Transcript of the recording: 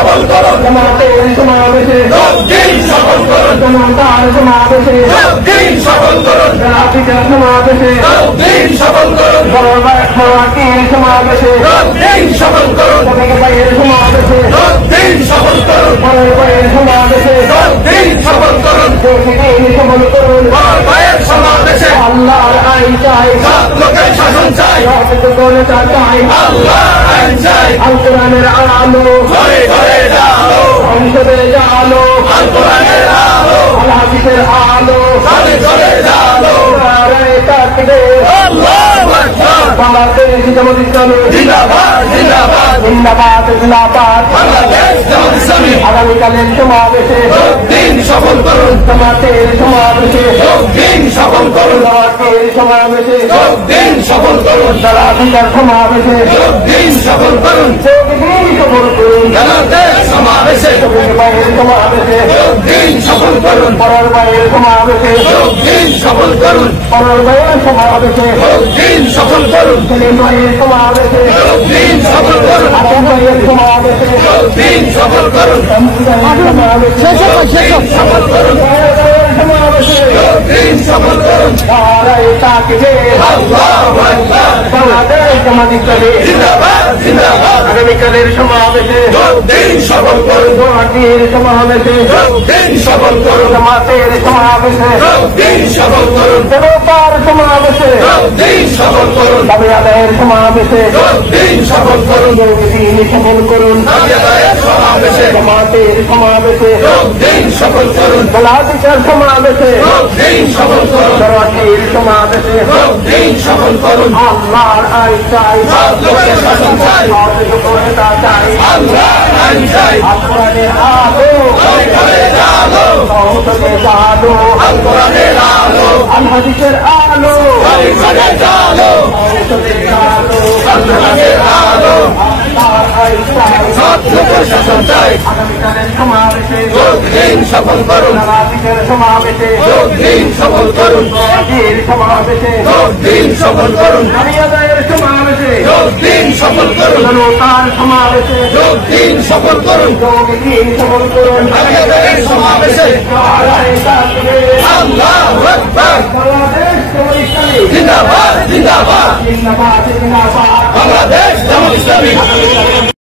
সফল করুন জামাতের সমাবেশে যোগ দিন সফল করুন জনতার সমাবেশে যোগ দিন সফল করুন রাজনীতির সমাবেশে যোগ দিন সফল করুন মাটির সমাবেশে যোগ দিন সফল করুন ভাইয়ের সমাবেশে যোগ দিন সফল করুন ভাইয়ের সমাবেশে যোগ দিন সফল করুন দিন সফল করুন ভাইয়ের সমাবেশে আল্লাহর আইন চাই সব লোকের শাসন চাই গণতা চাই আল্লাহ আইন চাই আল কোরআনের আলো ঘরে ঘরে আলো সংসদে আলো আল কোরআনের আলো আল হাদিসের আলো ঘরে ঘরে আলো নারায়ে তাকবীর আল্লাহু আকবার বাংলাদেশ জামাত ইসলামী জিন্দাবাদ জিন্দাবাদ জিন্দাবাদ জিন্দাবাদ বাংলাদেশ জামাত ইসলামী আগামীকালের সমাবেশে যোগ দিন সফল করুন জামাতের সমাবেশে যোগ দিন সফল করুন জামাতের সমাবেশে যোগ দিন সফল করুন রাজনীতির সমাবেশে যোগ দিন সফল করুন যোগ দিন সফল করুন জামাতের সমাবেশে ভাইয়ের সমাবেশে যোগ দিন সফল করুন পরের ভাইয়ের সমাবেশে যোগ দিন সফল করুন পরের ভাইয়ের সমাবেশে যোগ দিন সফল করুন সেলিম ভাইয়ের সমাবেশে যোগ দিন সফল করুন আসাম ভাইয়ের সমাবেশে যোগ দিন সফল করুন সমাবেশে যোগ দিন সফল করুন সমাবেশে যোগ দিন সফল করুন নারায়ে তাকবীর আল্লাহু আকবার বাংলাদেশ জামাত ইসলামী জিন্দাবাদ জিন্দাবাদ আগামীকালের সমাবেশে যোগ দিন সফল করুন জামাতের সমাবেশে যোগ দিন সফল করুন জামাতের সমাবেশে যোগ দিন সফল করুন জনতার সমাবেশে যোগ দিন সফল করুন দাবি আদায়ের সমাবেশে যোগ দিন সফল করুন দিন সফল করুন দাবিদারের সমাবেশে জামাতের সমাবেশে যোগ দিন সফল করুন বলাধিকার সমাবেশে যোগ দিন সফল করুন জামাতের সমাবেশে যোগ দিন সফল করুন আল্লাহর আইন চাই সব লোকের শাসন চাই গণতা চাই আল্লাহ আইন চাই কোরআনের আলো ঘরে ঘরে আলো সংসদে আলো আল কোরআনের আলো আল হাদিসের আলো ঘরে ঘরে আলো সংসদে আলো আল কোরআনের আলো আল্লাহর আইন চাই সব লোকের শাসন চাই আগামীকালের সমাবেশে যোগ দিন সফল করুন রাজনীতির সমাবেশে যোগ দিন সফল করুন রাজনীতির সমাবেশে যোগ দিন সফল করুন দাবি আদায়ের সমাবেশে যোগ দিন সফল করুন জনতার সমাবেশে যোগ দিন সফল করুন যোগ দিন সফল করুন দাবিদারের সমাবেশে নারায়ে তাকবীর আল্লাহু আকবার বাংলাদেশ জামাত ইসলামী জিন্দাবাদ জিন্দাবাদ জিন্দাবাদ জিন্দাবাদ বাংলাদেশ জামাত ইসলামী